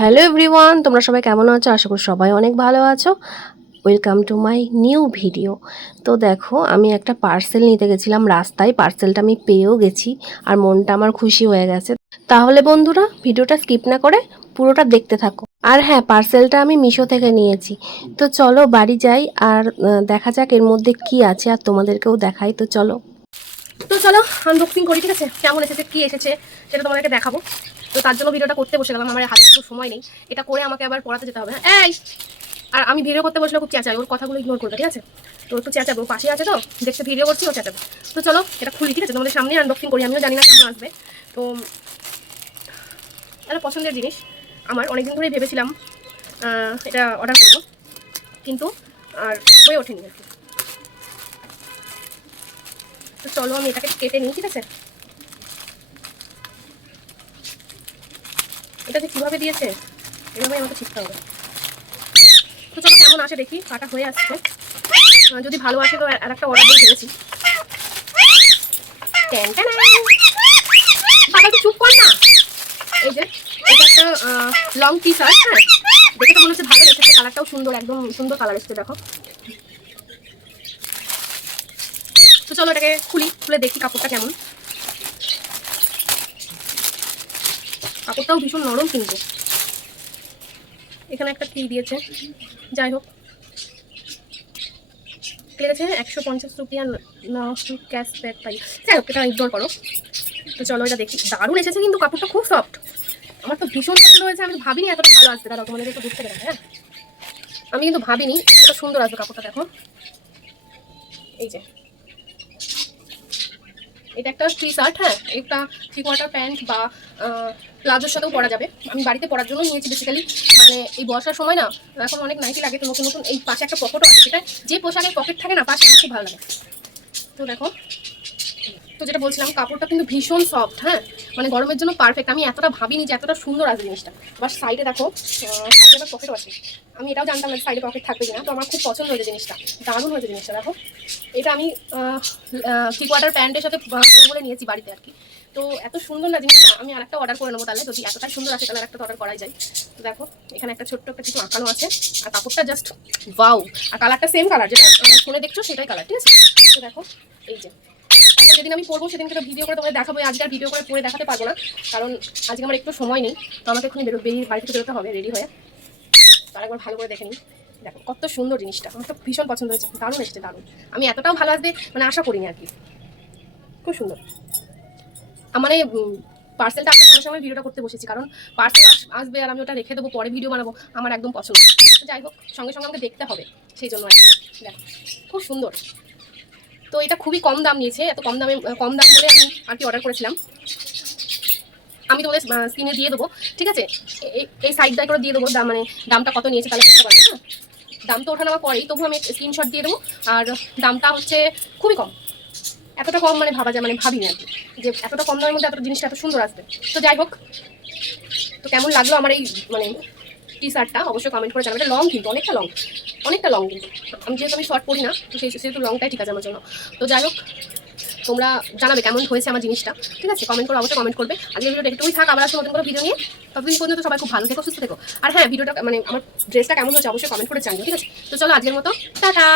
Hello everyone, তোমরা সবাই কেমন আছো? আশা করি সবাই অনেক ভালো আছো। Welcome to my new video. তো দেখো, আমি একটা পার্সেল নিতে গেছিলাম রাস্তায়। পার্সেলটা আমি পেয়েও গেছি আর মনটা আমার খুশি হয়ে গেছে। তাহলে বন্ধুরা, ভিডিওটা স্কিপ না করে পুরোটা দেখতে থাকো। আর হ্যাঁ, পার্সেলটা আমি মিশো থেকে নিয়েছি। তো চলো বাড়ি যাই আর দেখা যাক এর মধ্যে কি আছে, আর তোমাদেরকেও দেখাই। তো চলো আনবক্সিং করি, ঠিক আছে? কেমন এসেছে, কি এসেছে সেটা তোমাদেরকে দেখাবো। তো তার জন্য ভিডিওটা করতে বসে গেলাম। আমার হাতে একটু সময় নেই, এটা করে আমাকে আবার পড়াতে যেতে হবে। হ্যাঁ, এই আর আমি ভিডিও করতে বসলে খুব চেঁচাই, ওর কথাগুলো ইগনোর করবে, ঠিক আছে? তো একটু চেঁচাবো, পাশে আছে তো, দেখতে ভিডিও করছি, ও চেঁচাবে। তো চলো এটা খুলি, ঠিক আছে? তোমাদের সামনে আনবক্সিং করি। আমিও জানি না কেমন আসবে। তো একটা পছন্দের জিনিস আমার, অনেকদিন ধরেই ভেবেছিলাম এটা অর্ডার করবো, কিন্তু আর হয়ে ওঠেনি আর কি। তো চলো আমি এটাকে কেটে নিই, ঠিক আছে? এটা যে কীভাবে দিয়েছে এভাবে আমাকে শিখতে হবে। তো চলো কেমন আসে দেখি। কাটা হয়ে আসছে, যদি ভালো আসে তো আর একটা অর্ডার দিয়ে ফেলেছি। চুপ কর না। এই যে এটা একটা লং টি শার্ট। হ্যাঁ, দেখে তো মনে হচ্ছে ভালো এসেছে, কালারটাও সুন্দর, একদম সুন্দর কালার এসেছে, দেখো। তো চলো এটাকে খুলে দেখি কাপড়টা কেমন। কাপড়টাও ভীষণ নরম, কিন্তু এখানে একটা কি দিয়েছে, যাই হোক লেগেছে 150 রুপিয়া ক্যাশব্যাক পাই। যাই হোক, এটা ইগনোর করো। তো চলো এটা দেখি। দারুণ এসেছে কিন্তু, কাপড়টা খুব সফট, আমার তো ভীষণ পছন্দ হয়েছে। আমি ভাবিনি এতটা ভালো আসবে, দাঁড়াও তোমাদের একটু বুঝতে পেরেছে। হ্যাঁ, আমি কিন্তু ভাবিনি এতটা সুন্দর আসবে কাপড়টা, দেখো। এই যে এটা একটা টি শার্ট। হ্যাঁ, একটা 3/4 প্যান্ট বা প্লাজোর সাথেও পরা যাবে। আমি বাড়িতে পরার জন্য নিয়েছি বেসিক্যালি। মানে এই বর্ষার সময় না, এখন অনেক নাইটি লাগে, তো নতুন নতুন এই পাশে একটা পকেটও আছে, সেটা যে পোশাকের পকেট থাকে না পাশে, আমার খুব ভালো লাগে। তো দেখো, তো যেটা বলছিলাম, কাপড়টা কিন্তু ভীষণ সফট। হ্যাঁ, মানে গরমের জন্য পারফেক্ট। আমি এতটা ভাবিনি যে এতটা সুন্দর আসবে জিনিসটা। আবার সাইডে দেখো, সাইডে আবার পকেটও আছে। আমি এটাও জানতাম না সাইডে পকেট থাকবে কিনা। তো আমার খুব পছন্দ হয়েছে জিনিসটা, দারুণ হয়েছে জিনিসটা, দেখো। এটা আমি 3/4 প্যান্টের সাথে বলে নিয়েছি বাড়িতে আর কি। তো এত সুন্দর না জিনিসটা, আমি আরেকটা অর্ডার করে নেবো তাহলে। যদি এতটাই সুন্দর আছে তাহলে একটা অর্ডার করাই যায়। তো দেখো, এখানে একটা ছোট্ট একটা কিছু আঁকানো আছে, আর কাপড়টা জাস্ট ওয়াও। আর কালারটা সেম কালার, যেটা ফোনে দেখছো সেটাই কালার, ঠিক আছে? তো দেখো, এই যে এখন যেদিন আমি পরবো সেদিনকে তো ভিডিও করে তোমাদের দেখাবো। আজকে আর ভিডিও করে পরে দেখাতে পারবো না, কারণ আজকে আমার একটু সময় নেই। তো আমাকে এখনই বাড়ি থেকে বেরোতে হবে রেডি হয়ে। তার একবার ভালো করে দেখে নিই। দেখো কত সুন্দর জিনিসটা, আমার তো ভীষণ পছন্দ হয়েছে, দারুণ এসেছে, দারুণ। আমি এতটাও ভালো আসবে মানে আশা করিনি আর কি। খুব সুন্দর। আমার এই পার্সেলটা আপনার সঙ্গে সঙ্গে ভিডিওটা করতে বসেছি, কারণ পার্সেল আসবে আর আমি ওটা রেখে দেবো, পরে ভিডিও বানাবো, আমার একদম পছন্দ। যাই হোক, সঙ্গে সঙ্গে আমাকে দেখতে হবে, সেই জন্য আর কি। দেখো খুব সুন্দর। তো এটা খুবই কম দাম নিয়েছে, এত কম দাম বলে আমি আর কি অর্ডার করেছিলাম। আমি তোমাদের স্ক্রিনে দিয়ে দেবো, ঠিক আছে? এই সাইডটা করে দিয়ে দেবো দাম, মানে দামটা কত নিয়েছে তাহলে বুঝতে পারবে। হ্যাঁ, দাম তো ওঠানামা করেই, তবু আমি স্ক্রিনশট দিয়ে দেবো। আর দামটা হচ্ছে খুবই কম, এতটা কম মানে ভাবা যায়, মানে ভাবিনি আর কি যে এতটা কম দামের মধ্যে এত জিনিসটা এত সুন্দর আসবে। তো যাই হোক, তো কেমন লাগলো আমার এই মানে টি শার্টটা অবশ্যই কমেন্ট করে জানাবে। লং কিন্তু অনেকটা লং কিন্তু আমি যেহেতু শর্ট পরি না, তো সেহেতু লংটাই ঠিক আছে আমার জন্য। তো যাই হোক, তোমরা জানাবে কেমন হয়েছে আমার জিনিসটা, ঠিক আছে? কমেন্ট করে অবশ্যই কমেন্ট করবে। আজকে ভিডিওটা একটুই থাক, আবার আসলে নতুন করে ভিডিও নিয়ে। ততদিন পর্যন্ত সবাই খুব ভালো থেকো, সুস্থ থেকো। আর হ্যাঁ, ভিডিওটা মানে আমার ড্রেসটা কেমন হয়েছে অবশ্যই কমেন্ট করে জানিও, ঠিক আছে? তো চলো আজকের মতো টাটা।